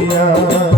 দিয়া